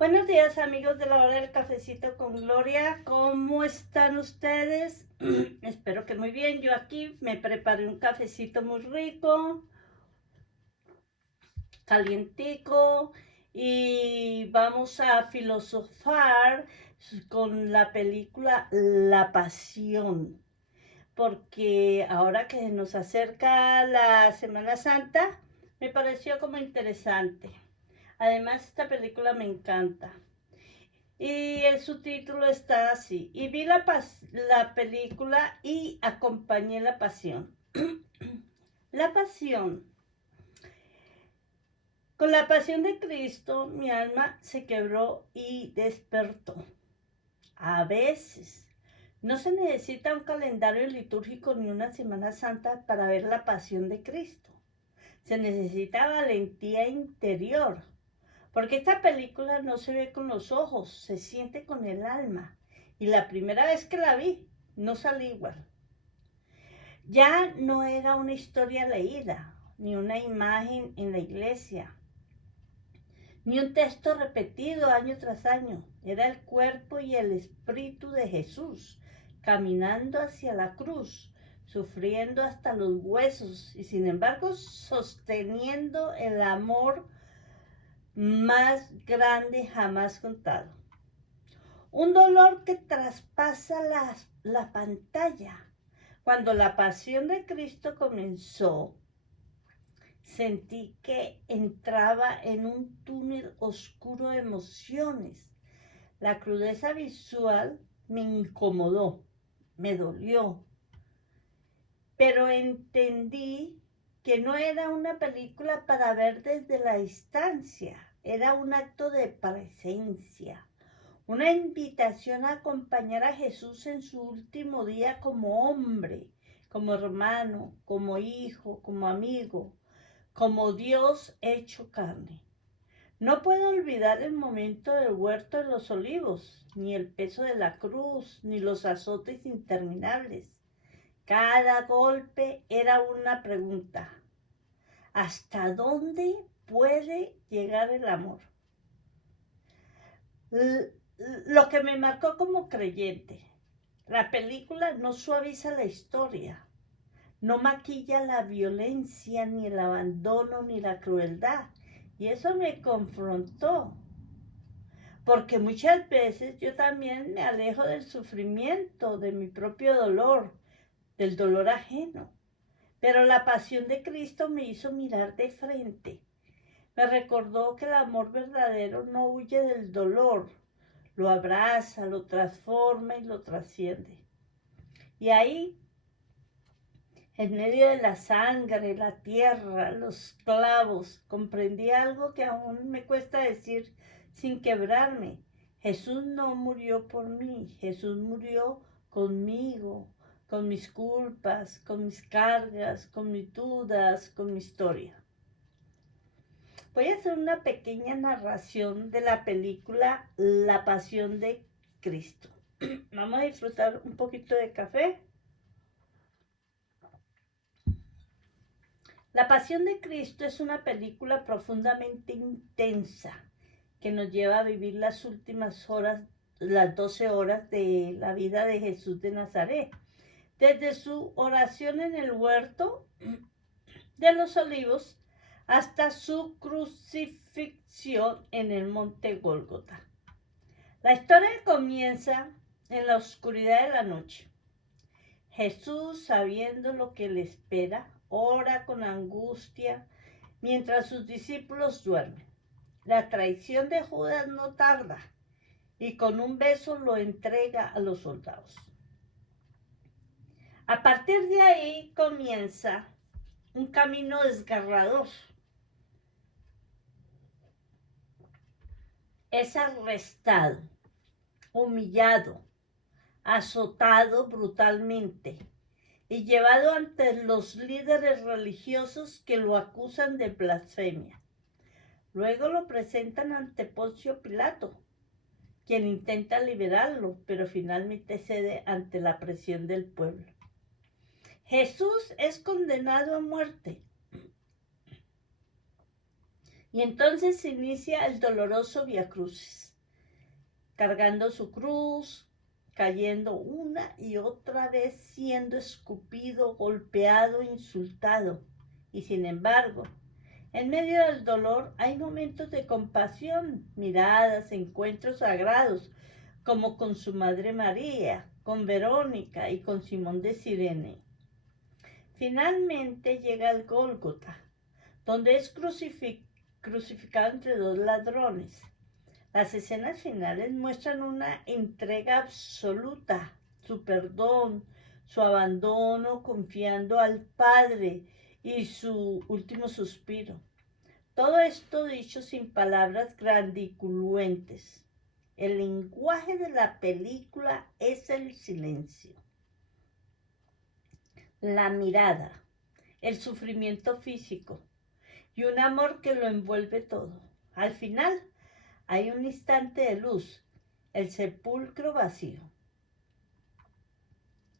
Buenos días, amigos de la hora del cafecito con Gloria. ¿Cómo están ustedes? Espero que muy bien. Yo aquí me preparé un cafecito muy rico, calientico, y vamos a filosofar con la película La Pasión, porque ahora que nos acerca la Semana Santa, me pareció como interesante. Además, esta película me encanta. Y el subtítulo está así. Y vi la película y acompañé la pasión. La pasión. Con la pasión de Cristo, mi alma se quebró y despertó. A veces no se necesita un calendario litúrgico ni una Semana Santa para ver la pasión de Cristo. Se necesita valentía interior. Porque esta película no se ve con los ojos, se siente con el alma. Y la primera vez que la vi, no salí igual. Ya no era una historia leída, ni una imagen en la iglesia, ni un texto repetido año tras año. Era el cuerpo y el espíritu de Jesús, caminando hacia la cruz, sufriendo hasta los huesos y sin embargo sosteniendo el amor más grande jamás contado. Un dolor que traspasa la pantalla. Cuando la pasión de Cristo comenzó, sentí que entraba en un túnel oscuro de emociones. La crudeza visual me incomodó, me dolió, pero entendí que no era una película para ver desde la distancia, era un acto de presencia. Una invitación a acompañar a Jesús en su último día como hombre, como hermano, como hijo, como amigo, como Dios hecho carne. No puedo olvidar el momento del huerto de los olivos, ni el peso de la cruz, ni los azotes interminables. Cada golpe era una pregunta. ¿Hasta dónde puede llegar el amor? Lo que me marcó como creyente. La película no suaviza la historia, no maquilla la violencia, ni el abandono, ni la crueldad. Y eso me confrontó, porque muchas veces yo también me alejo del sufrimiento, de mi propio dolor, del dolor ajeno. Pero la pasión de Cristo me hizo mirar de frente. Me recordó que el amor verdadero no huye del dolor, lo abraza, lo transforma y lo trasciende. Y ahí, en medio de la sangre, la tierra, los clavos, comprendí algo que aún me cuesta decir sin quebrarme. Jesús no murió por mí, Jesús murió conmigo, con mis culpas, con mis cargas, con mis dudas, con mi historia. Voy a hacer una pequeña narración de la película La Pasión de Cristo. Vamos a disfrutar un poquito de café. La Pasión de Cristo es una película profundamente intensa que nos lleva a vivir las últimas horas, las 12 horas de la vida de Jesús de Nazaret. Desde su oración en el huerto de los olivos hasta su crucifixión en el monte Gólgota. La historia comienza en la oscuridad de la noche. Jesús, sabiendo lo que le espera, ora con angustia mientras sus discípulos duermen. La traición de Judas no tarda y con un beso lo entrega a los soldados. A partir de ahí comienza un camino desgarrador. Es arrestado, humillado, azotado brutalmente y llevado ante los líderes religiosos que lo acusan de blasfemia. Luego lo presentan ante Poncio Pilato, quien intenta liberarlo, pero finalmente cede ante la presión del pueblo. Jesús es condenado a muerte. Y entonces se inicia el doloroso viacrucis. cargando su cruz, cayendo una y otra vez, siendo escupido, golpeado, insultado. Y sin embargo, en medio del dolor hay momentos de compasión, miradas, encuentros sagrados, como con su madre María, con Verónica y con Simón de Cirene. Finalmente llega el Gólgota, donde es crucificado entre dos ladrones. Las escenas finales muestran una entrega absoluta, su perdón, su abandono, confiando al Padre y su último suspiro. Todo esto dicho sin palabras grandilocuentes. El lenguaje de la película es el silencio, la mirada, el sufrimiento físico y un amor que lo envuelve todo. Al final hay un instante de luz, el sepulcro vacío.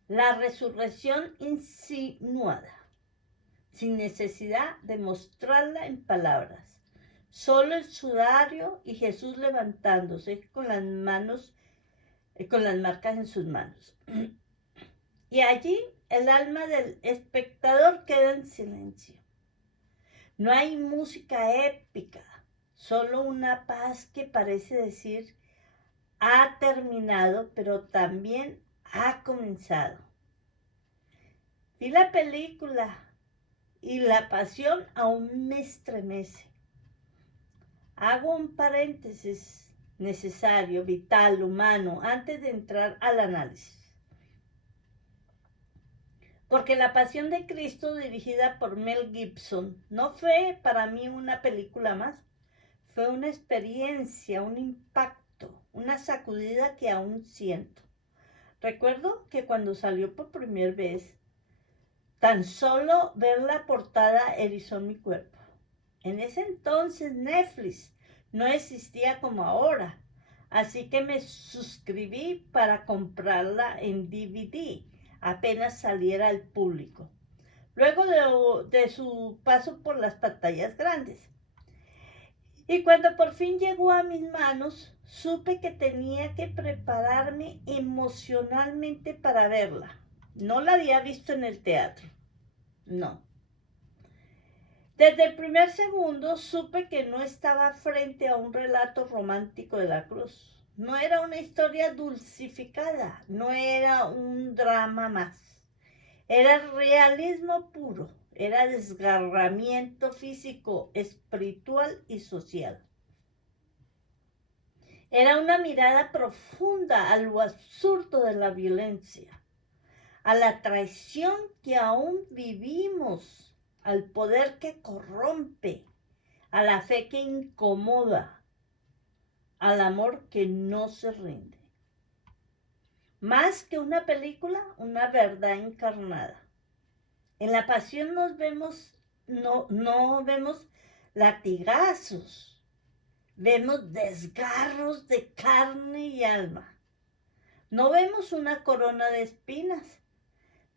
La resurrección insinuada, sin necesidad de mostrarla en palabras. Solo el sudario y Jesús levantándose con las marcas en sus manos. Y allí el alma del espectador queda en silencio. No hay música épica, solo una paz que parece decir ha terminado, pero también ha comenzado. Vi la película y la pasión aún me estremece. Hago un paréntesis necesario, vital, humano, antes de entrar al análisis. Porque La Pasión de Cristo, dirigida por Mel Gibson, no fue para mí una película más. Fue una experiencia, un impacto, una sacudida que aún siento. Recuerdo que cuando salió por primera vez, tan solo ver la portada erizó mi cuerpo. En ese entonces Netflix no existía como ahora, así que me suscribí para comprarla en DVD apenas saliera al público, luego de su paso por las pantallas grandes. Y cuando por fin llegó a mis manos, supe que tenía que prepararme emocionalmente para verla. No la había visto en el teatro, no. Desde el primer segundo supe que no estaba frente a un relato romántico de la cruz. No era una historia dulcificada, no era un drama más. Era realismo puro, era desgarramiento físico, espiritual y social. Era una mirada profunda a lo absurdo de la violencia, a la traición que aún vivimos, al poder que corrompe, a la fe que incomoda, al amor que no se rinde. Más que una película, una verdad encarnada. En La Pasión no vemos latigazos, vemos desgarros de carne y alma. No vemos una corona de espinas.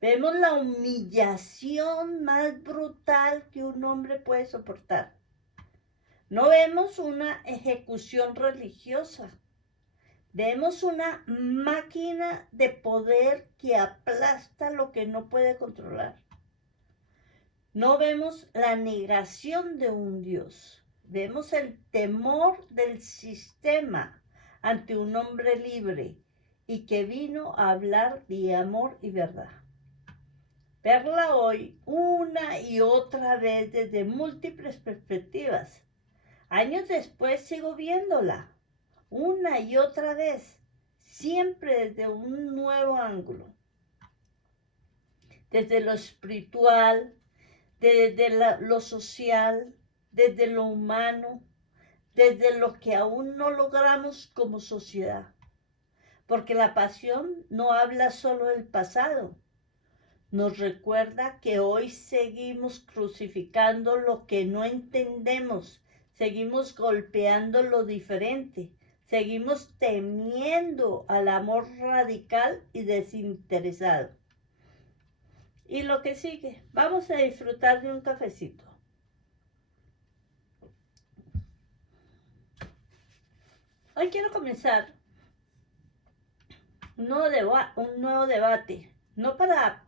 Vemos la humillación más brutal que un hombre puede soportar. No vemos una ejecución religiosa. Vemos una máquina de poder que aplasta lo que no puede controlar. No vemos la negación de un Dios. Vemos el temor del sistema ante un hombre libre y que vino a hablar de amor y verdad. Verla hoy una y otra vez desde múltiples perspectivas. Años después sigo viéndola una y otra vez, siempre desde un nuevo ángulo. Desde lo espiritual, desde lo social, desde lo humano, desde lo que aún no logramos como sociedad. Porque La Pasión no habla solo del pasado. Nos recuerda que hoy seguimos crucificando lo que no entendemos, seguimos golpeando lo diferente, seguimos temiendo al amor radical y desinteresado. Y lo que sigue, vamos a disfrutar de un cafecito. Hoy quiero comenzar un nuevo debate, no para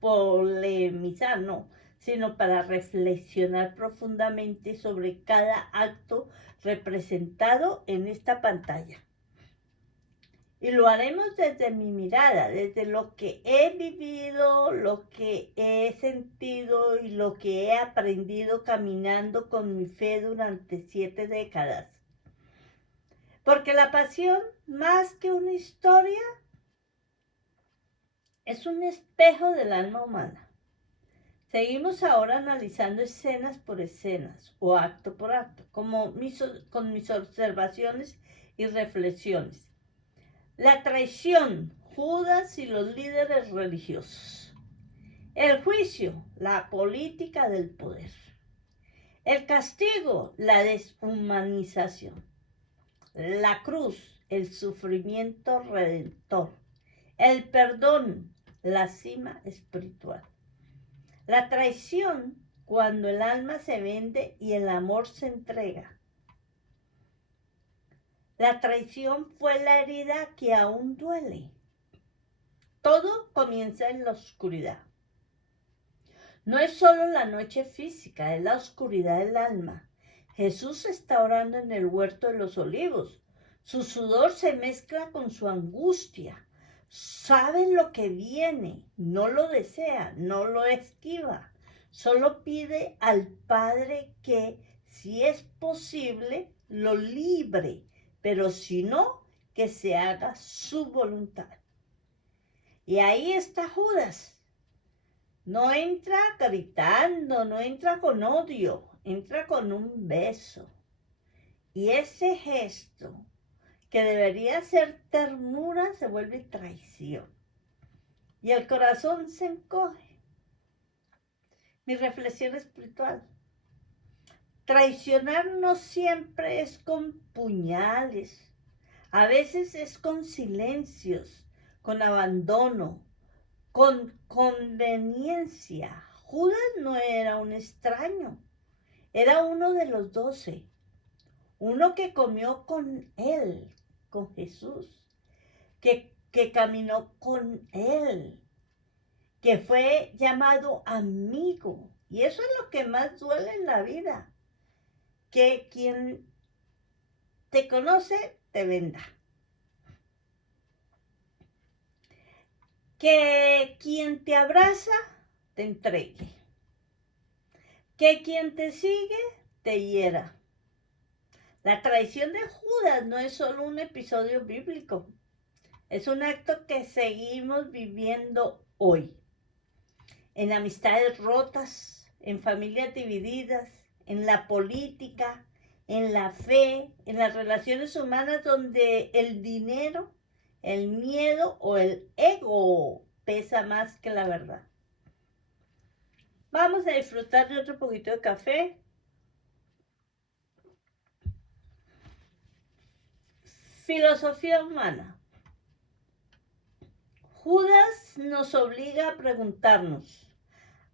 polemizar, no, sino para reflexionar profundamente sobre cada acto representado en esta pantalla. Y lo haremos desde mi mirada, desde lo que he vivido, lo que he sentido y lo que he aprendido caminando con mi fe durante 7 décadas. Porque la pasión, más que una historia, es un espejo del alma humana. Seguimos ahora analizando escenas por escenas o acto por acto, con mis observaciones y reflexiones. La traición, Judas y los líderes religiosos. El juicio, la política del poder. El castigo, la deshumanización. La cruz, el sufrimiento redentor. El perdón, la cima espiritual. La traición, cuando el alma se vende y el amor se entrega. La traición fue la herida que aún duele. Todo comienza en la oscuridad. No es solo la noche física, es la oscuridad del alma. Jesús está orando en el huerto de los olivos. Su sudor se mezcla con su angustia. Sabe lo que viene, no lo desea, no lo esquiva. Solo pide al Padre que, si es posible, lo libre, pero si no, que se haga su voluntad. Y ahí está Judas. No entra gritando, no entra con odio, entra con un beso. Y ese gesto, que debería ser ternura, se vuelve traición. Y el corazón se encoge. Mi reflexión espiritual. Traicionar no siempre es con puñales. A veces es con silencios, con abandono, con conveniencia. Judas no era un extraño, era uno de los 12, uno que comió con él, con Jesús, que caminó con él, que fue llamado amigo. Y eso es lo que más duele en la vida, que quien te conoce te venda. Que quien te abraza te entregue. Que quien te sigue te hiera. La traición de Judas no es solo un episodio bíblico, es un acto que seguimos viviendo hoy. En amistades rotas, en familias divididas, en la política, en la fe, en las relaciones humanas donde el dinero, el miedo o el ego pesa más que la verdad. Vamos a disfrutar de otro poquito de café. Filosofía humana. Judas nos obliga a preguntarnos,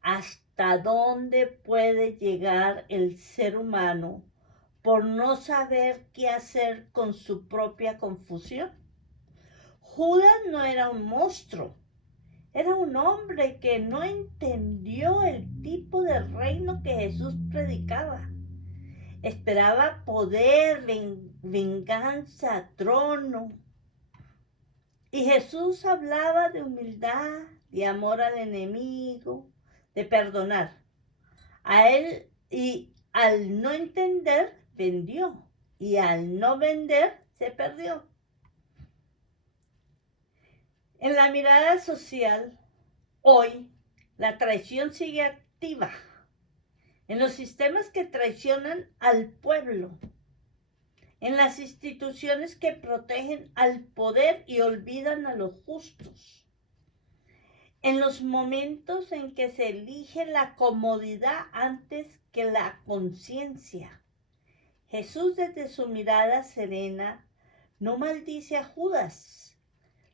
¿hasta dónde puede llegar el ser humano por no saber qué hacer con su propia confusión? Judas no era un monstruo, era un hombre que no entendió el tipo de reino que Jesús predicaba. Esperaba poder, venganza, trono. Y Jesús hablaba de humildad, de amor al enemigo, de perdonar. A él, y al no entender, vendió. Y al no vender, se perdió. En la mirada social, hoy, la traición sigue activa. En los sistemas que traicionan al pueblo. En las instituciones que protegen al poder y olvidan a los justos. En los momentos en que se elige la comodidad antes que la conciencia. Jesús, desde su mirada serena, no maldice a Judas,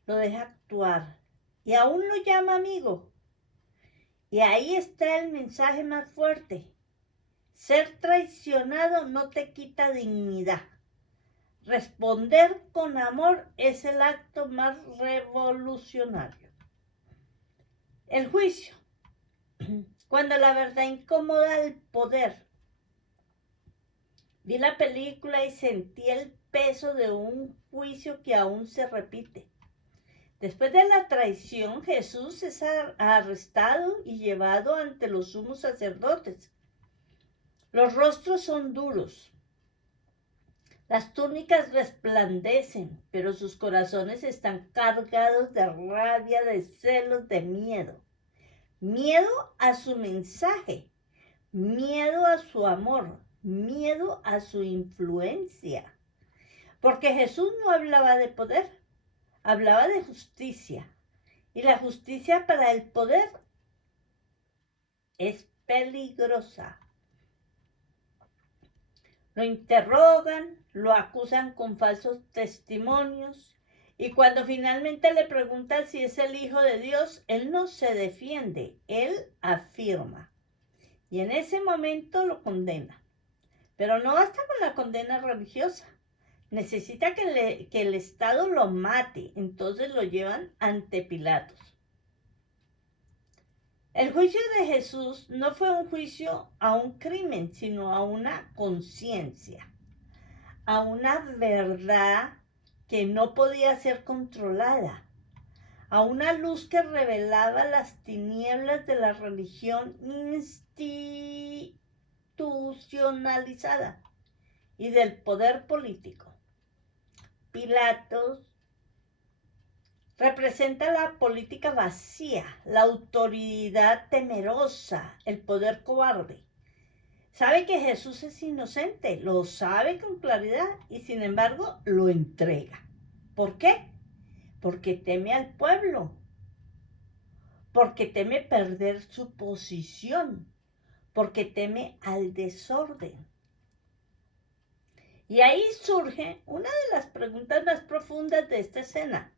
lo deja actuar y aún lo llama amigo. Y ahí está el mensaje más fuerte. Ser traicionado no te quita dignidad. Responder con amor es el acto más revolucionario. El juicio. Cuando la verdad incomoda al poder. Vi la película y sentí el peso de un juicio que aún se repite. Después de la traición, Jesús es arrestado y llevado ante los sumos sacerdotes. Los rostros son duros. Las túnicas resplandecen, pero sus corazones están cargados de rabia, de celos, de miedo. Miedo a su mensaje, miedo a su amor, miedo a su influencia. Porque Jesús no hablaba de poder, hablaba de justicia. Y la justicia para el poder es peligrosa. Lo interrogan, lo acusan con falsos testimonios y cuando finalmente le preguntan si es el Hijo de Dios, él no se defiende, él afirma. Y en ese momento lo condena. Pero no basta con la condena religiosa. Necesita que el Estado lo mate, entonces lo llevan ante Pilatos. El juicio de Jesús no fue un juicio a un crimen, sino a una conciencia, a una verdad que no podía ser controlada, a una luz que revelaba las tinieblas de la religión institucionalizada y del poder político. Pilatos representa la política vacía, la autoridad temerosa, el poder cobarde. Sabe que Jesús es inocente, lo sabe con claridad y sin embargo lo entrega. ¿Por qué? Porque teme al pueblo, porque teme perder su posición, porque teme al desorden. Y ahí surge una de las preguntas más profundas de esta escena.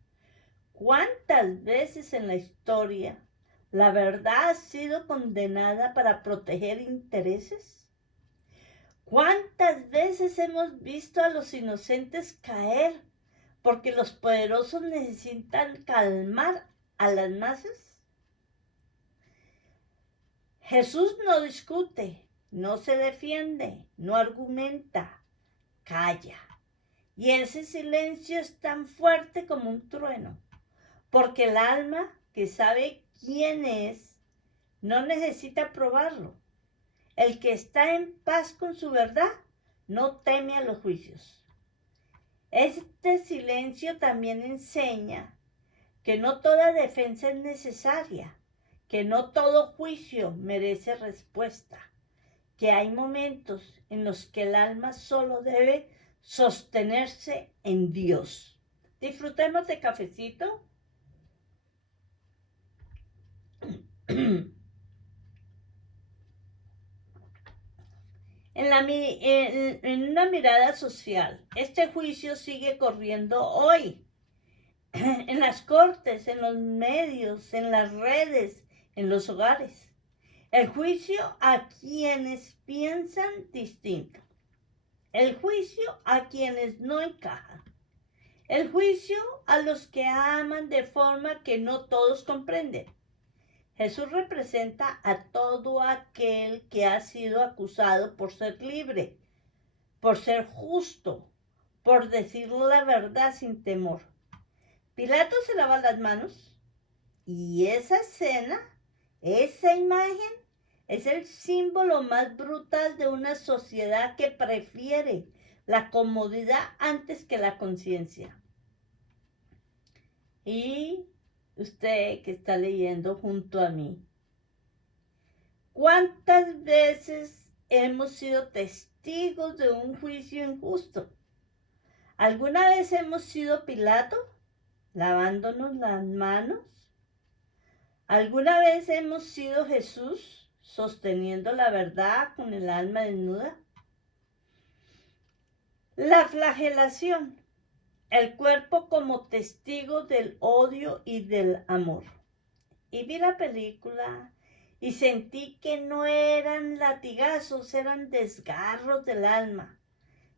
¿Cuántas veces en la historia la verdad ha sido condenada para proteger intereses? ¿Cuántas veces hemos visto a los inocentes caer porque los poderosos necesitan calmar a las masas? Jesús no discute, no se defiende, no argumenta, calla. Y ese silencio es tan fuerte como un trueno. Porque el alma que sabe quién es, no necesita probarlo. El que está en paz con su verdad, no teme a los juicios. Este silencio también enseña que no toda defensa es necesaria, que no todo juicio merece respuesta, que hay momentos en los que el alma solo debe sostenerse en Dios. Disfrutemos de cafecito. En una mirada social, este juicio sigue corriendo hoy, en las cortes, en los medios, en las redes, en los hogares. El juicio a quienes piensan distinto. El juicio a quienes no encajan. El juicio a los que aman de forma que no todos comprenden. Jesús representa a todo aquel que ha sido acusado por ser libre, por ser justo, por decir la verdad sin temor. Pilato se lava las manos y esa escena, esa imagen, es el símbolo más brutal de una sociedad que prefiere la comodidad antes que la conciencia. Y usted que está leyendo junto a mí, ¿cuántas veces hemos sido testigos de un juicio injusto? ¿Alguna vez hemos sido Pilato, lavándonos las manos? ¿Alguna vez hemos sido Jesús, sosteniendo la verdad con el alma desnuda? La flagelación, el cuerpo como testigo del odio y del amor. Y vi la película y sentí que no eran latigazos, eran desgarros del alma.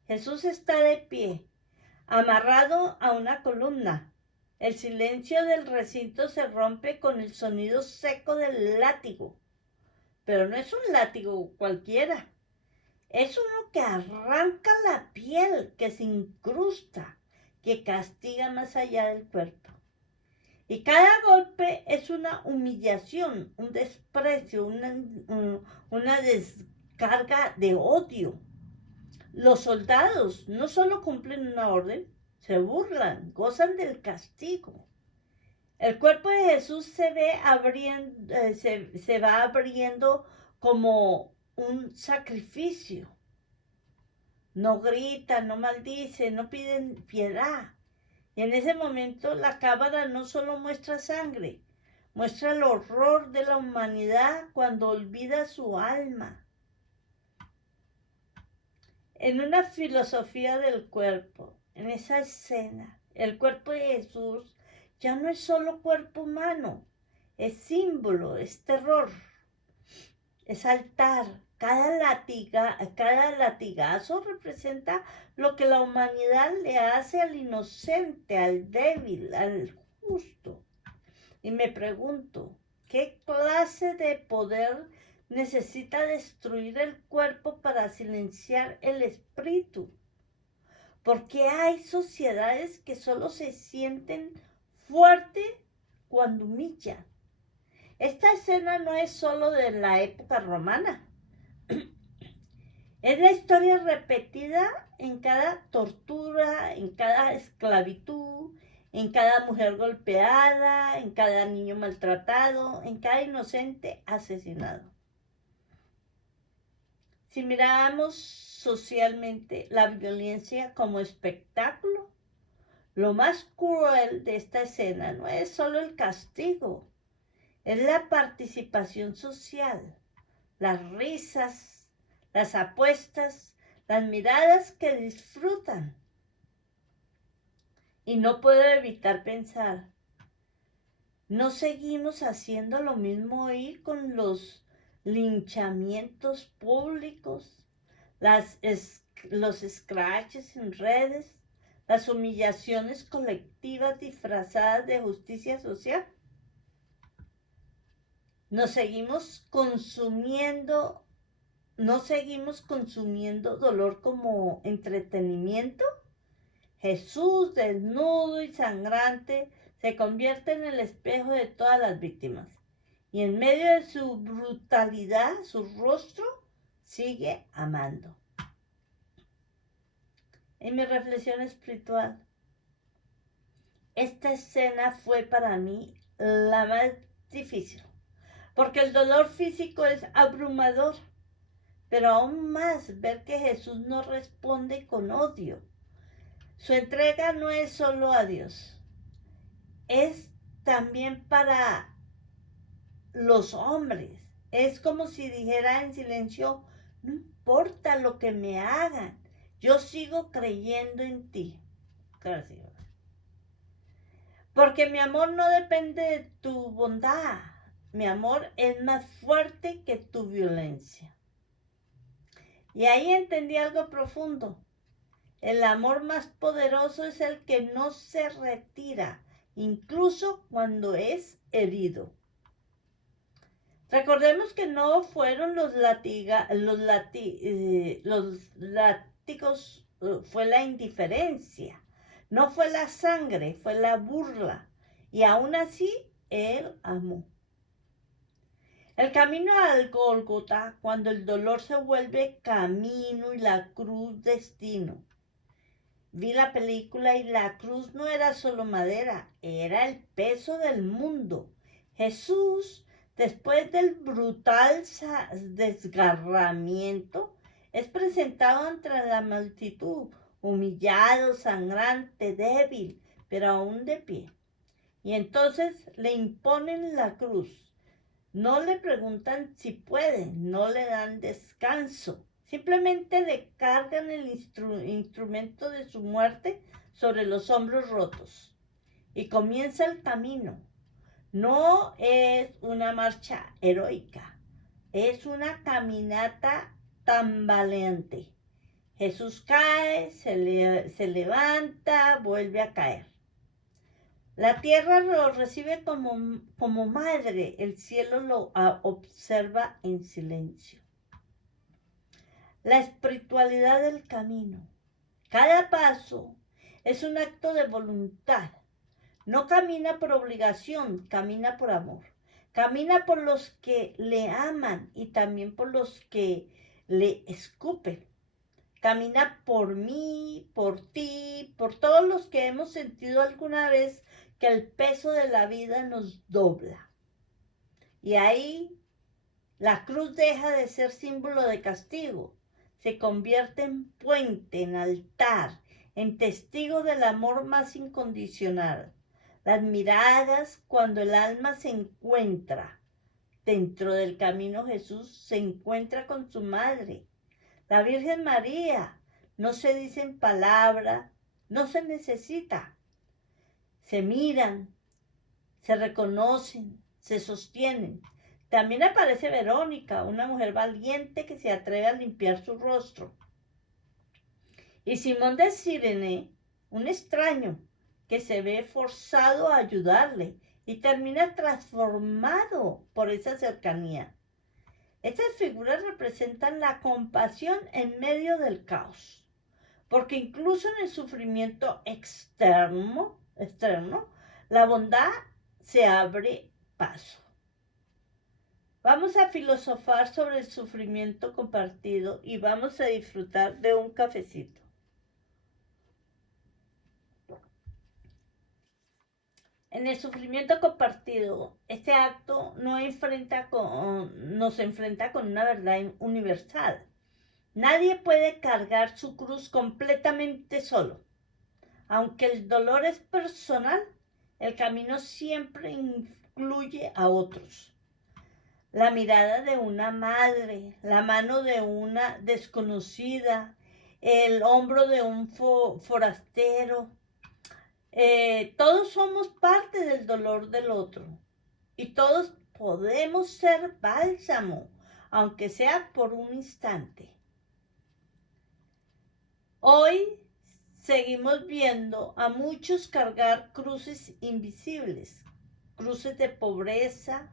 Jesús está de pie, amarrado a una columna. El silencio del recinto se rompe con el sonido seco del látigo. Pero no es un látigo cualquiera. Es uno que arranca la piel, que se incrusta, que castiga más allá del cuerpo. Y cada golpe es una humillación, un desprecio, una descarga de odio. Los soldados no solo cumplen una orden, se burlan, gozan del castigo. El cuerpo de Jesús se va abriendo como un sacrificio. No gritan, no maldicen, no piden piedad. Y en ese momento la cámara no solo muestra sangre, muestra el horror de la humanidad cuando olvida su alma. En una filosofía del cuerpo, en esa escena, el cuerpo de Jesús ya no es solo cuerpo humano, es símbolo, es terror, es altar. Cada latigazo representa lo que la humanidad le hace al inocente, al débil, al justo. Y me pregunto, ¿qué clase de poder necesita destruir el cuerpo para silenciar el espíritu? ¿Por qué hay sociedades que solo se sienten fuertes cuando humillan? Esta escena no es solo de la época romana. Es la historia repetida en cada tortura, en cada esclavitud, en cada mujer golpeada, en cada niño maltratado, en cada inocente asesinado. Si miramos socialmente la violencia como espectáculo, lo más cruel de esta escena no es solo el castigo, es la participación social, las risas, las apuestas, las miradas que disfrutan. Y no puedo evitar pensar, ¿no seguimos haciendo lo mismo hoy con los linchamientos públicos, los scratches en redes, las humillaciones colectivas disfrazadas de justicia social? ¿No seguimos consumiendo dolor como entretenimiento? Jesús, desnudo y sangrante, se convierte en el espejo de todas las víctimas. Y en medio de su brutalidad, su rostro sigue amando. En mi reflexión espiritual, esta escena fue para mí la más difícil, porque el dolor físico es abrumador, pero aún más ver que Jesús no responde con odio. Su entrega no es solo a Dios, es también para los hombres. Es como si dijera en silencio, no importa lo que me hagan, yo sigo creyendo en ti. Gracias. Porque mi amor no depende de tu bondad, mi amor es más fuerte que tu violencia. Y ahí entendí algo profundo. El amor más poderoso es el que no se retira, incluso cuando es herido. Recordemos que no fueron los látigos, fue la indiferencia, no fue la sangre, fue la burla. Y aún así, él amó. El camino al Gólgota, cuando el dolor se vuelve camino y la cruz destino. Vi la película y la cruz no era solo madera, era el peso del mundo. Jesús, después del brutal desgarramiento, es presentado ante la multitud, humillado, sangrante, débil, pero aún de pie. Y entonces le imponen la cruz. No le preguntan si puede, no le dan descanso. Simplemente le cargan el instrumento de su muerte sobre los hombros rotos. Y comienza el camino. No es una marcha heroica, es una caminata tambaleante. Jesús cae, se levanta, vuelve a caer. La tierra lo recibe como madre, el cielo lo observa en silencio. La espiritualidad del camino. Cada paso es un acto de voluntad. No camina por obligación, camina por amor. Camina por los que le aman y también por los que le escupen. Camina por mí, por ti, por todos los que hemos sentido alguna vez que el peso de la vida nos dobla. Y ahí la cruz deja de ser símbolo de castigo, se convierte en puente, en altar, en testigo del amor más incondicional. Las miradas, cuando el alma se encuentra dentro del camino Jesús, se encuentra con su madre, la Virgen María. No se dicen palabras, no se necesita. Se miran, se reconocen, se sostienen. También aparece Verónica, una mujer valiente que se atreve a limpiar su rostro. Y Simón de Cirene, un extraño que se ve forzado a ayudarle y termina transformado por esa cercanía. Estas figuras representan la compasión en medio del caos, porque incluso en el sufrimiento externo, la bondad se abre paso. Vamos a filosofar sobre el sufrimiento compartido y vamos a disfrutar de un cafecito. En el sufrimiento compartido, este acto nos enfrenta con una verdad universal. Nadie puede cargar su cruz completamente solo. Aunque el dolor es personal, el camino siempre incluye a otros. La mirada de una madre, la mano de una desconocida, el hombro de un forastero. Todos somos parte del dolor del otro y todos podemos ser bálsamo, aunque sea por un instante. Hoy seguimos viendo a muchos cargar cruces invisibles, cruces de pobreza,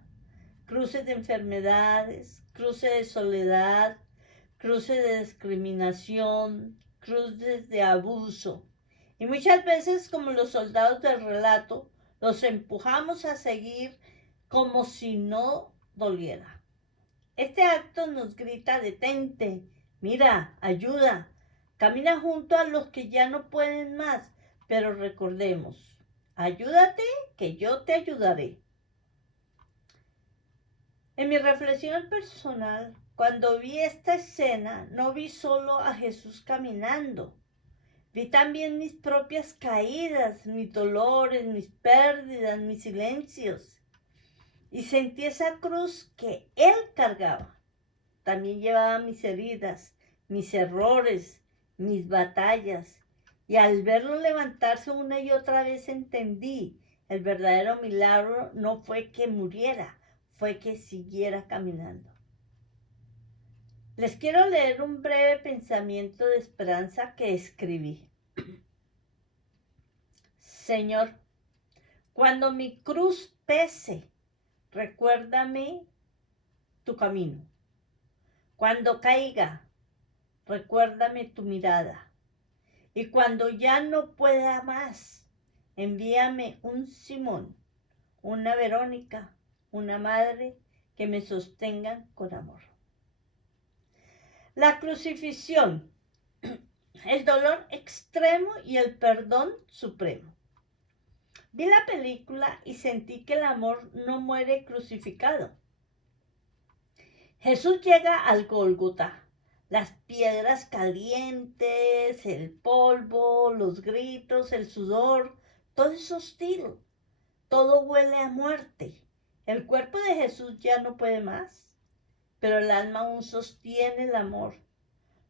cruces de enfermedades, cruces de soledad, cruces de discriminación, cruces de abuso. Y muchas veces, como los soldados del relato, los empujamos a seguir como si no doliera. Este acto nos grita: detente, mira, ayuda, camina junto a los que ya no pueden más, pero recordemos, ayúdate que yo te ayudaré. En mi reflexión personal, cuando vi esta escena, no vi solo a Jesús caminando, vi también mis propias caídas, mis dolores, mis pérdidas, mis silencios. Y sentí esa cruz que Él cargaba. También llevaba mis heridas, mis errores, mis batallas. Y al verlo levantarse una y otra vez entendí, el verdadero milagro no fue que muriera, fue que siguiera caminando. Les quiero leer un breve pensamiento de esperanza que escribí. Señor, cuando mi cruz pese, recuérdame tu camino. Cuando caiga, recuérdame tu mirada. Y cuando ya no pueda más, envíame un Simón, una Verónica, una madre que me sostengan con amor. La crucifixión, el dolor extremo y el perdón supremo. Vi la película y sentí que el amor no muere crucificado. Jesús llega al Gólgota. Las piedras calientes, el polvo, los gritos, el sudor, todo es hostil. Todo huele a muerte. El cuerpo de Jesús ya no puede más, pero el alma aún sostiene el amor.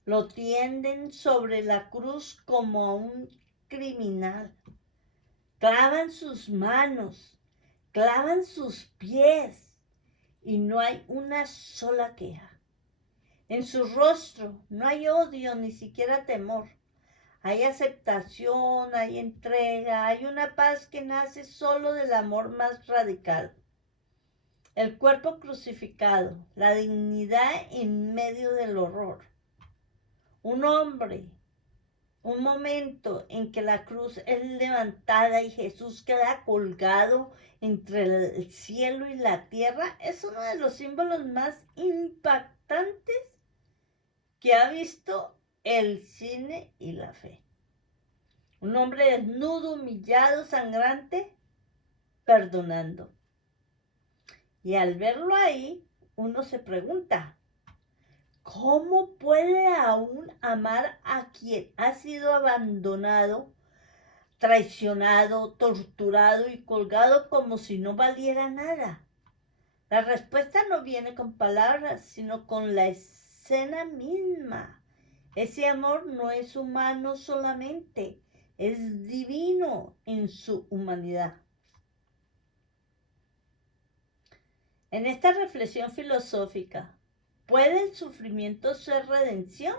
Lo tienden sobre la cruz como a un criminal. Clavan sus manos, clavan sus pies y no hay una sola queja. En su rostro no hay odio, ni siquiera temor. Hay aceptación, hay entrega, hay una paz que nace solo del amor más radical. El cuerpo crucificado, la dignidad en medio del horror. Un hombre, un momento en que la cruz es levantada y Jesús queda colgado entre el cielo y la tierra, es uno de los símbolos más impactantes que ha visto el cine y la fe. Un hombre desnudo, humillado, sangrante, perdonando. Y al verlo ahí, uno se pregunta, ¿cómo puede aún amar a quien ha sido abandonado, traicionado, torturado y colgado como si no valiera nada? La respuesta no viene con palabras, sino con la escena misma. Ese amor no es humano solamente, es divino en su humanidad. En esta reflexión filosófica, ¿puede el sufrimiento ser redención?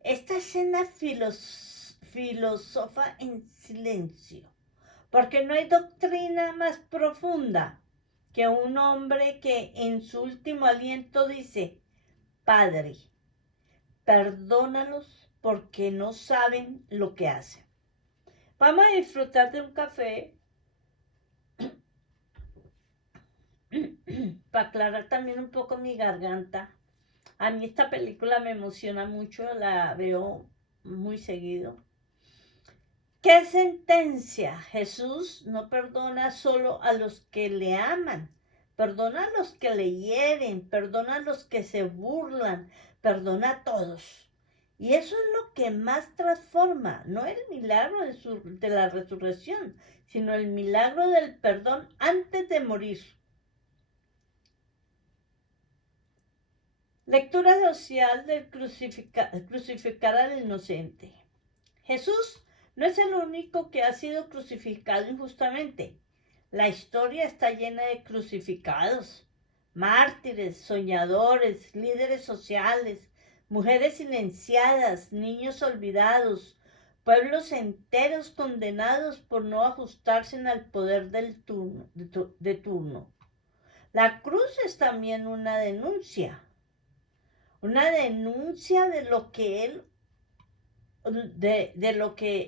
Esta escena filosofa en silencio, porque no hay doctrina más profunda que un hombre que en su último aliento dice, Padre, perdónalos porque no saben lo que hacen. Vamos a disfrutar de un café para aclarar también un poco mi garganta. A mí esta película me emociona mucho, la veo muy seguido. ¿Qué sentencia? Jesús no perdona solo a los que le aman, perdona a los que le hieren, perdona a los que se burlan, perdona a todos. Y eso es lo que más transforma, no el milagro de la resurrección, sino el milagro del perdón antes de morir. Lectura social del crucificar al inocente. Jesús no es el único que ha sido crucificado injustamente. La historia está llena de crucificados, mártires, soñadores, líderes sociales, mujeres silenciadas, niños olvidados, pueblos enteros condenados por no ajustarse al poder de turno. La cruz es también una denuncia de lo que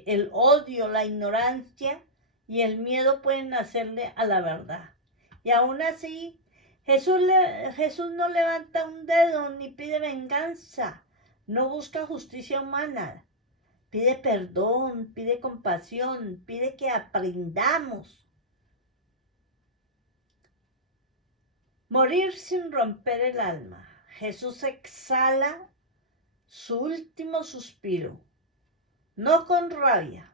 el odio, la ignorancia y el miedo pueden hacerle a la verdad. Y aún así, Jesús no levanta un dedo ni pide venganza, no busca justicia humana, pide perdón, pide compasión, pide que aprendamos. Morir sin romper el alma. Jesús exhala su último suspiro, no con rabia,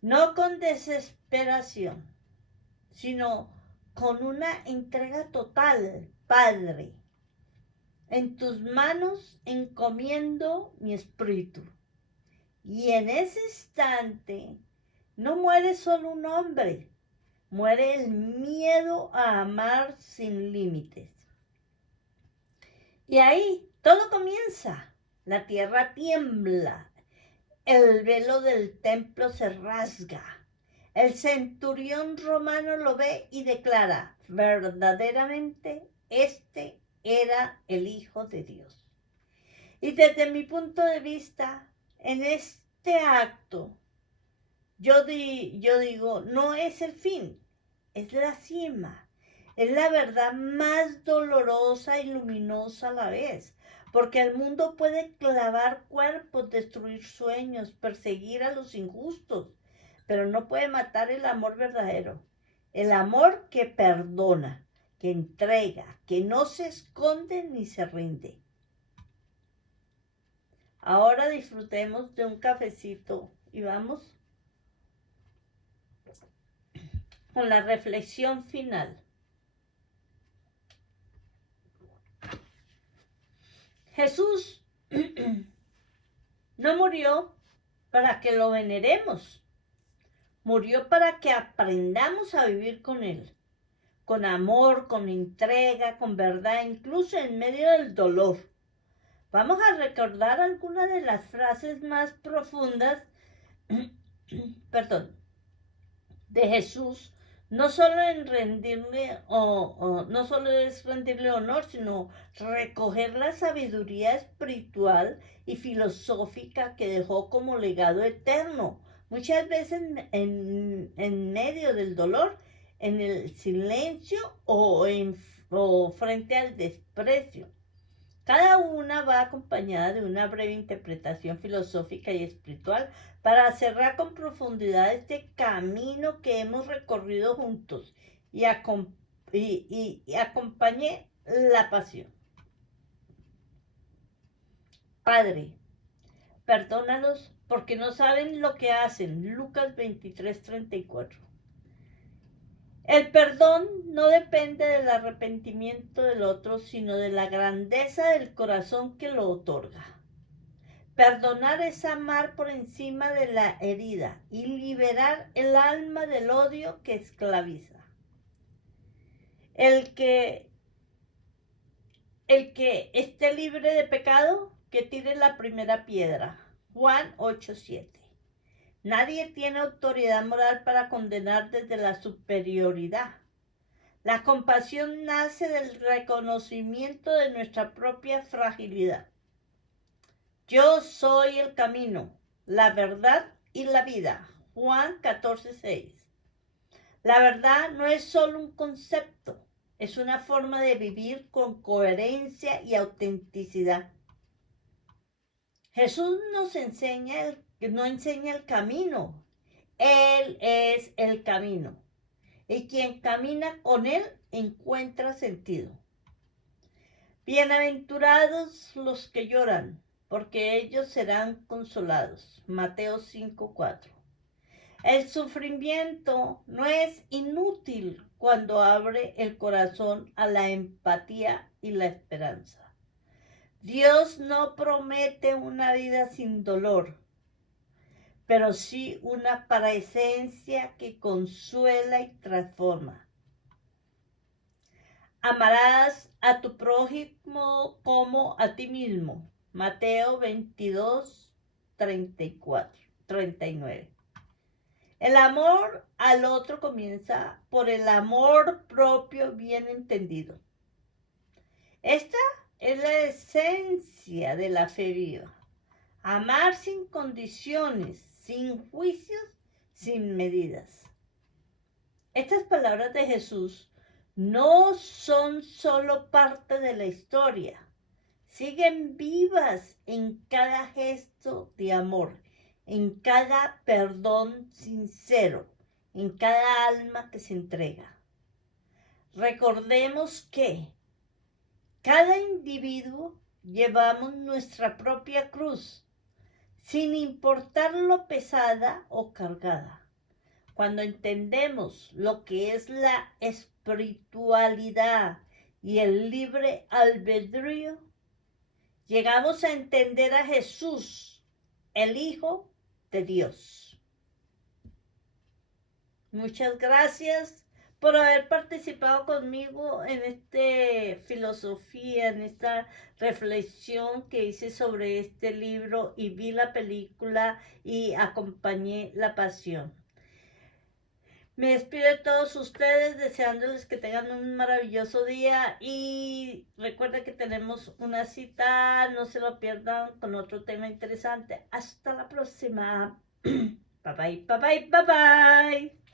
no con desesperación, sino con una entrega total. Padre, en tus manos encomiendo mi espíritu. Y en ese instante no muere solo un hombre, muere el miedo a amar sin límites. Y ahí todo comienza. La tierra tiembla. El velo del templo se rasga. El centurión romano lo ve y declara, verdaderamente este era el Hijo de Dios. Y desde mi punto de vista, en este acto, yo digo, no es el fin, es la cima. Es la verdad más dolorosa y luminosa a la vez, porque el mundo puede clavar cuerpos, destruir sueños, perseguir a los injustos, pero no puede matar el amor verdadero, el amor que perdona, que entrega, que no se esconde ni se rinde. Ahora disfrutemos de un cafecito y vamos con la reflexión final. Jesús no murió para que lo veneremos, murió para que aprendamos a vivir con Él. con amor, con entrega, con verdad, incluso en medio del dolor. Vamos a recordar algunas de las frases más profundas, perdón, de Jesús, no solo en rendirle no solo es rendirle honor, sino recoger la sabiduría espiritual y filosófica que dejó como legado eterno. Muchas veces en medio del dolor, en el silencio o frente al desprecio. Cada una va acompañada de una breve interpretación filosófica y espiritual para cerrar con profundidad este camino que hemos recorrido juntos y acompañe la pasión. Padre, perdónalos porque no saben lo que hacen. Lucas 23:34. El perdón no depende del arrepentimiento del otro, sino de la grandeza del corazón que lo otorga. Perdonar es amar por encima de la herida y liberar el alma del odio que esclaviza. El que esté libre de pecado, que tire la primera piedra. Juan 8:7. Nadie tiene autoridad moral para condenar desde la superioridad. La compasión nace del reconocimiento de nuestra propia fragilidad. Yo soy el camino, la verdad y la vida. Juan 14:6. La verdad no es solo un concepto, es una forma de vivir con coherencia y autenticidad. Jesús no enseña el camino, Él es el camino. Y quien camina con Él encuentra sentido. Bienaventurados los que lloran, porque ellos serán consolados. Mateo 5:4. El sufrimiento no es inútil cuando abre el corazón a la empatía y la esperanza. Dios no promete una vida sin dolor, pero sí una presencia que consuela y transforma. Amarás a tu prójimo como a ti mismo. Mateo 22:39. El amor al otro comienza por el amor propio bien entendido. Esta es la esencia de la fe viva. Amar sin condiciones, sin juicios, sin medidas. Estas palabras de Jesús no son solo parte de la historia, siguen vivas en cada gesto de amor, en cada perdón sincero, en cada alma que se entrega. Recordemos que cada individuo llevamos nuestra propia cruz, sin importar lo pesada o cargada. Cuando entendemos lo que es la espiritualidad y el libre albedrío, llegamos a entender a Jesús, el Hijo de Dios. Muchas gracias por haber participado conmigo en esta filosofía, en esta reflexión que hice sobre este libro y vi la película y acompañé la pasión. Me despido de todos ustedes deseándoles que tengan un maravilloso día y recuerden que tenemos una cita, no se lo pierdan con otro tema interesante. Hasta la próxima. Bye bye, bye bye, bye bye.